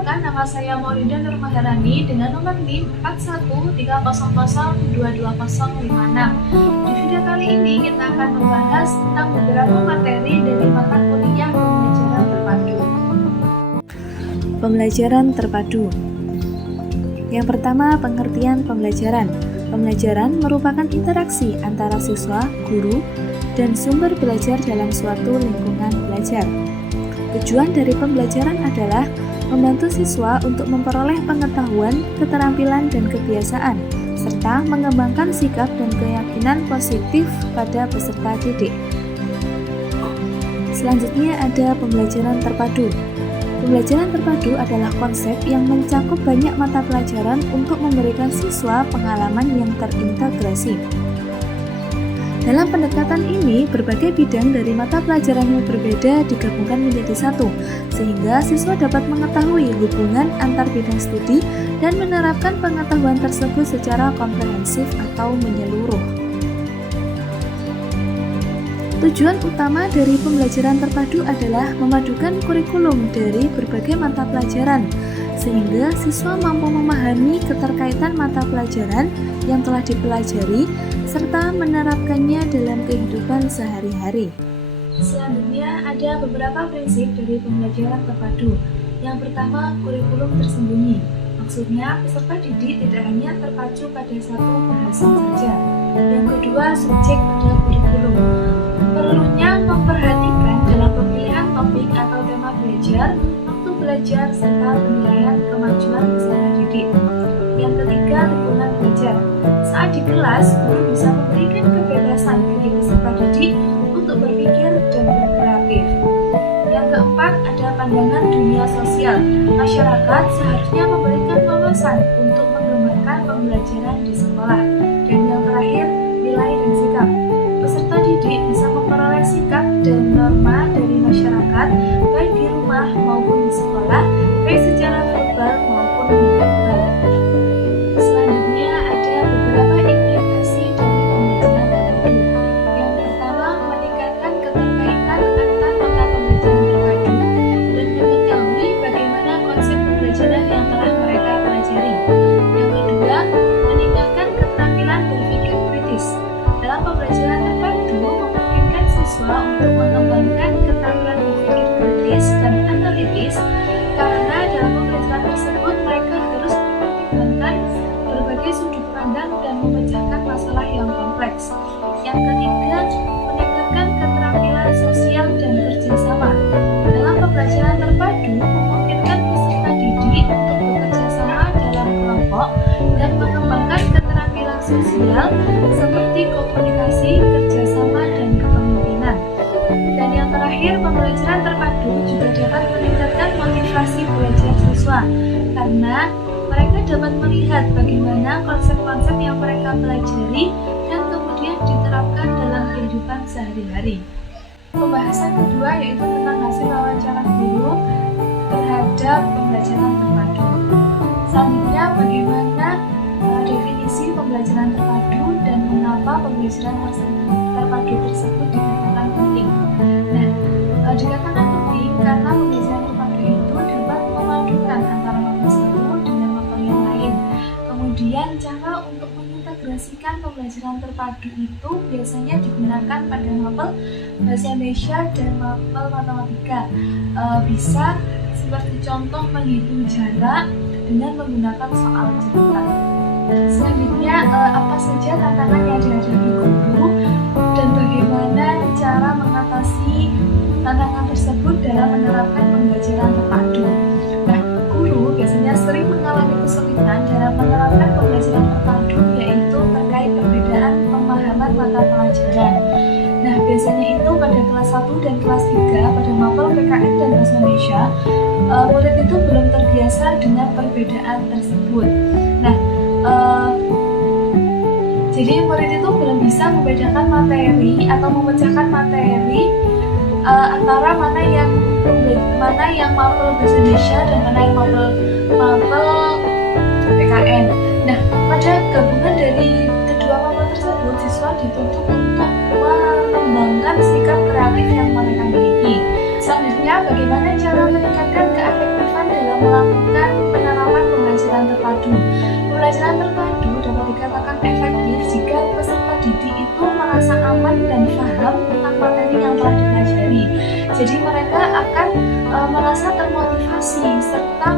Perkenalkan, nama saya Maulida Nur Maharani dengan nomor NIM 4130022056. Di video kali ini kita akan membahas tentang beberapa materi dari mata kuliah pembelajaran terpadu. Pembelajaran terpadu. Yang pertama, pengertian pembelajaran. Pembelajaran merupakan interaksi antara siswa, guru, dan sumber belajar dalam suatu lingkungan belajar. Tujuan dari pembelajaran adalah membantu siswa untuk memperoleh pengetahuan, keterampilan, dan kebiasaan, serta mengembangkan sikap dan keyakinan positif pada peserta didik. Selanjutnya ada pembelajaran terpadu. Pembelajaran terpadu adalah konsep yang mencakup banyak mata pelajaran untuk memberikan siswa pengalaman yang terintegrasi. Dalam pendekatan ini, berbagai bidang dari mata pelajaran yang berbeda digabungkan menjadi satu, sehingga siswa dapat mengetahui hubungan antar bidang studi dan menerapkan pengetahuan tersebut secara komprehensif atau menyeluruh. Tujuan utama dari pembelajaran terpadu adalah memadukan kurikulum dari berbagai mata pelajaran, sehingga siswa mampu memahami keterkaitan mata pelajaran yang telah dipelajari serta menerapkannya dalam kehidupan sehari-hari. Selanjutnya ada beberapa prinsip dari pembelajaran terpadu. Yang pertama, kurikulum tersembunyi. Maksudnya, peserta didik tidak hanya terpacu pada satu bahasan saja. Yang kedua, subjek pada kurikulum. Perlunya memperhatikan dalam pemilihan topik atau tema belajar, waktu belajar, serta penilaian kemajuan peserta didik. Yang ketiga, lingkungan belajar. Saat di kelas, guru bisa memberikan kebebasan bagi peserta didik untuk berpikir dan berkreatif. Yang keempat, ada pandangan dunia sosial. Masyarakat seharusnya memberikan wawasan untuk mengembangkan pembelajaran di sekolah. Dan yang terakhir, nilai dan sikap. Peserta didik bisa memperoleh sikap dan norma dari masyarakat, baik di rumah maupun di sekolah, baik secara verbal maupun non-verbal. Selanjutnya ada beberapa implikasi dari pembelajaran terpadu. Yang pertama, meningkatkan keterkaitan antar mata pembelajaran terpadu dan mengetahui bagaimana konsep pembelajaran yang telah mereka pelajari. Yang kedua, meningkatkan keterampilan berpikir kritis. Dalam pembelajaran terpadu memungkinkan siswa untuk mengembangkan keterampilan berpikir kritis dan analitis, karena dalam pembelajaran tersebut mereka harus mempertimbangkan berbagai sudut pandang dan memecahkan masalah yang kompleks. Yang ketiga, meningkatkan keterampilan sosial dan kerjasama. Dalam pembelajaran terpadu memungkinkan peserta didik untuk bekerja sama dalam kelompok dan mengembangkan keterampilan sosial seperti komunikasi, kerjasama, dan kepemimpinan. Dan yang terakhir, pembelajaran terpadu juga dapat meningkatkan motivasi belajar siswa, karena mereka dapat melihat bagaimana konsep-konsep yang mereka pelajari dan kemudian diterapkan dalam kehidupan sehari-hari. Pembahasan kedua yaitu tentang hasil wawancara guru terhadap pembelajaran terpadu. Selanjutnya, bagaimana definisi pembelajaran terpadu dan mengapa pembelajaran terpadu tersebut dikatakan penting. Nah, dikatakan penting karena pembelajaran terpadu itu dapat memadukan antara mapel satu dengan mapel yang lain. Kemudian cara untuk mengintegrasikan pembelajaran terpadu itu biasanya digunakan pada mapel bahasa Indonesia dan mapel matematika. Bisa seperti contoh menghitung jarak dengan menggunakan soal cerita. Selanjutnya, apa saja tantangan yang dihadapi guru dan bagaimana cara mengatasi tantangan tersebut dalam menerapkan pembelajaran terpadu. Nah, guru biasanya sering mengalami kesulitan dalam menerapkan pembelajaran terpadu, yaitu terkait perbedaan pemahaman mata pelajaran. Nah, biasanya itu pada kelas 1 dan kelas 3 pada mapel PKN dan Bahasa Indonesia, murid itu belum terbiasa dengan perbedaan tersebut. Nah, jadi murid itu belum bisa membedakan materi atau memecahkan materi antara mana yang mapel Bahasa Indonesia dan mana yang mapel PKN. Nah, pada gabungan dari kedua mapel tersebut, siswa dituntut untuk mengembangkan sikap kreatif yang mereka miliki. Selanjutnya, bagaimana cara meningkatkan keefektifan dalam melakukan Pembelajaran terpadu dapat dikatakan efektif jika peserta didik itu merasa aman dan paham tentang materi yang telah dipelajari. Jadi mereka akan merasa termotivasi serta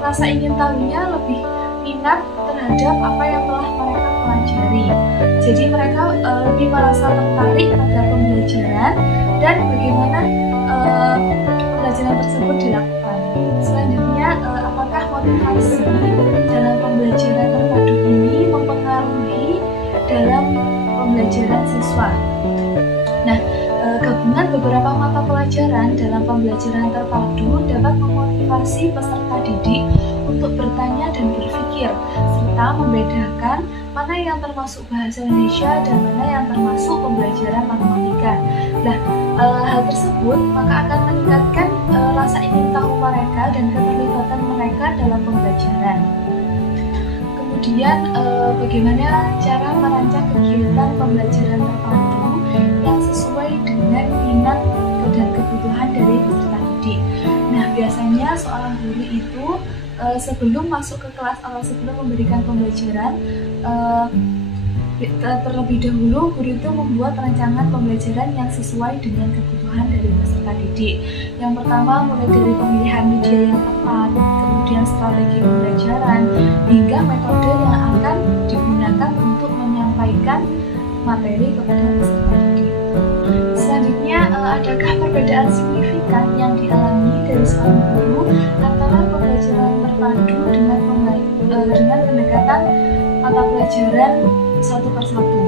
rasa ingin tahunya lebih minat terhadap apa yang telah mereka pelajari. Jadi mereka lebih merasa tertarik pada pembelajaran dan bagaimana pembelajaran tersebut dilakukan. Selanjutnya, apakah motivasi dalam pembelajaran terpadu ini mempengaruhi dalam pembelajaran siswa? Nah, gabungan beberapa mata pelajaran dalam pembelajaran terpadu dapat memotivasi peserta didik untuk bertanya dan berpikir, serta membedakan mana yang termasuk bahasa Indonesia dan mana yang termasuk pembelajaran matematika. Nah, hal tersebut maka akan meningkatkan rasa ingin tahu mereka dan keterlibatan mereka dalam pembelajaran. Kemudian, bagaimana cara merancang kegiatan pembelajaran terpadu yang sesuai dengan minat dan kebutuhan dari peserta didik. Nah, biasanya seorang guru itu sebelum masuk ke kelas atau sebelum memberikan pembelajaran, terlebih dahulu guru itu membuat rancangan pembelajaran yang sesuai dengan kebutuhan dari peserta didik. Yang pertama, mulai dari pemilihan media yang tepat, kemudian strategi pembelajaran, hingga metode yang akan digunakan untuk menyampaikan materi kepada peserta didik. Selanjutnya, adakah perbedaan signifikan yang dialami dari seorang guru antara pembelajaran terpadu dengan pendekatan mata pelajaran satu persatu?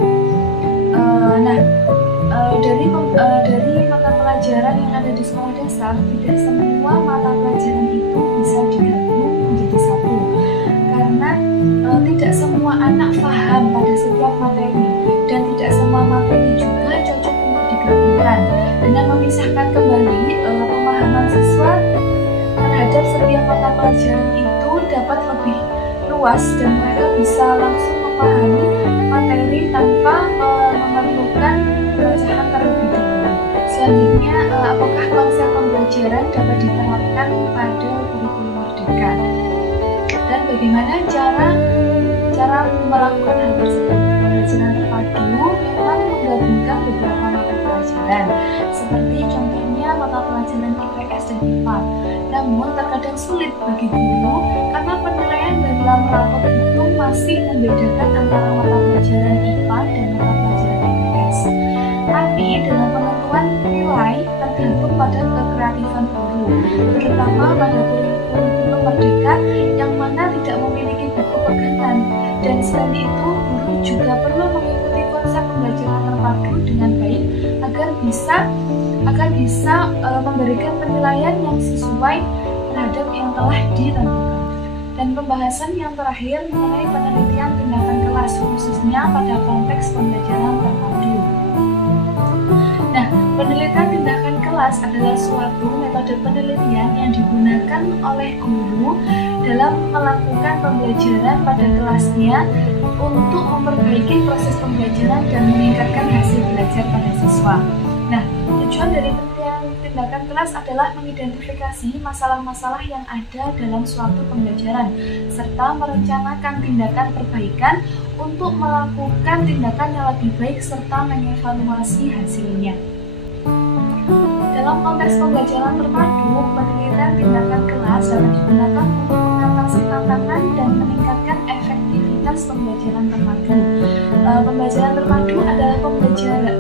Dari mata pelajaran yang ada di sekolah dasar, tidak semua mata pelajaran itu bisa digabung menjadi satu, karena tidak semua anak paham pada setiap materi dan tidak semua materi juga cocok untuk digabungkan. Dengan memisahkan kembali pemahaman siswa terhadap setiap mata pelajaran itu dapat lebih luas dan mereka bisa langsung memahami materi tanpa memerlukan pemecahan terlebih dahulu. Selanjutnya, apakah konsep pembelajaran dapat diterapkan pada kurikulum merdeka? Dan bagaimana cara melakukan hal tersebut? Pembelajaran terpadu memang menggabungkan beberapa mata pelajaran, seperti contohnya mata pelajaran IPS dan IPA. Namun terkadang sulit bagi guru karena penilaian dalam rapor itu masih membedakan antara mata pelajaran IPA dan mata pelajaran IPS. Tapi dalam penentuan nilai tergantung pada kekreatifan guru, terutama pada kurikulum merdeka yang mana tidak memiliki buku pegangan. Dan selain itu, guru juga perlu mengikuti konsep pembelajaran terpadu dengan baik agar bisa memberikan penilaian yang sesuai terhadap yang telah ditentukan. Dan pembahasan yang terakhir mengenai penelitian tindakan kelas, khususnya pada konteks pembelajaran terpadu. Nah, penelitian tindakan kelas adalah suatu metode penelitian yang digunakan oleh guru dalam melakukan pembelajaran pada kelasnya untuk memperbaiki proses pembelajaran dan meningkatkan hasil belajar pada siswa. Nah, tujuan dari penelitian tindakan kelas adalah mengidentifikasi masalah-masalah yang ada dalam suatu pembelajaran serta merencanakan tindakan perbaikan untuk melakukan tindakan yang lebih baik serta mengevaluasi hasilnya. Dalam konteks pembelajaran terpadu, penelitian tindakan kelas dapat digunakan untuk mengatasi tantangan dan meningkatkan efektivitas pembelajaran terpadu. Pembelajaran terpadu adalah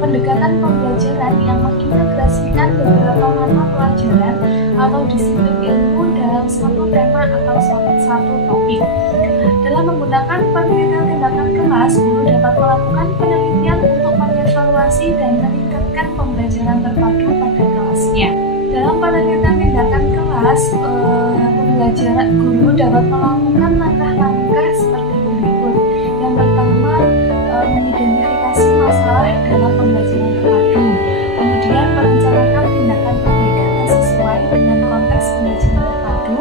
pendekatan pembelajaran yang mengintegrasikan beberapa mata pelajaran atau disiplin ilmu dalam suatu tema atau suatu topik. Dalam menggunakan penelitian tindakan kelas, guru dapat melakukan penelitian untuk mengevaluasi dan meningkatkan pembelajaran terpadu pada kelasnya. Dalam penelitian tindakan kelas, guru dapat melakukan langkah-langkah seperti berikut. Yang pertama, mengidentifikasi masalah dalam pembelajaran terpadu. Kemudian merencanakan tindakan perbaikan yang sesuai dengan konteks pembelajaran terpadu.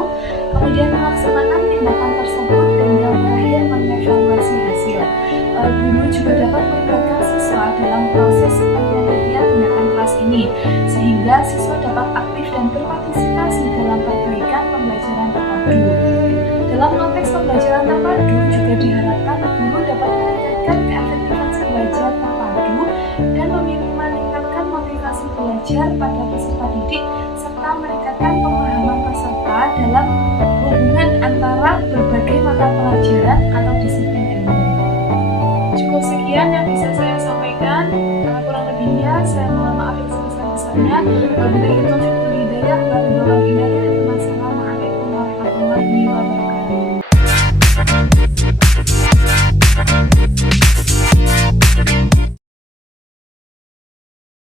Kemudian melaksanakan tindakan tersebut dan yang terakhir mengevaluasi hasil. Guru juga dapat melibatkan siswa dalam proses penelitian tindakan kelas ini, sehingga siswa dapat aktif dan berpartisipasi dalam perbaikan pembelajaran terpadu. Dalam konteks peserta didik serta meningkatkan pemahaman peserta dalam hubungan antara berbagai mata pelajaran atau disiplin ilmu. Cukup sekian yang bisa saya sampaikan. Kurang lebihnya saya mohon maaf yang sebesar-besarnya. Wabillahi taufiq wal hidayah. Wassalamualaikum warahmatullahi wabarakatuh.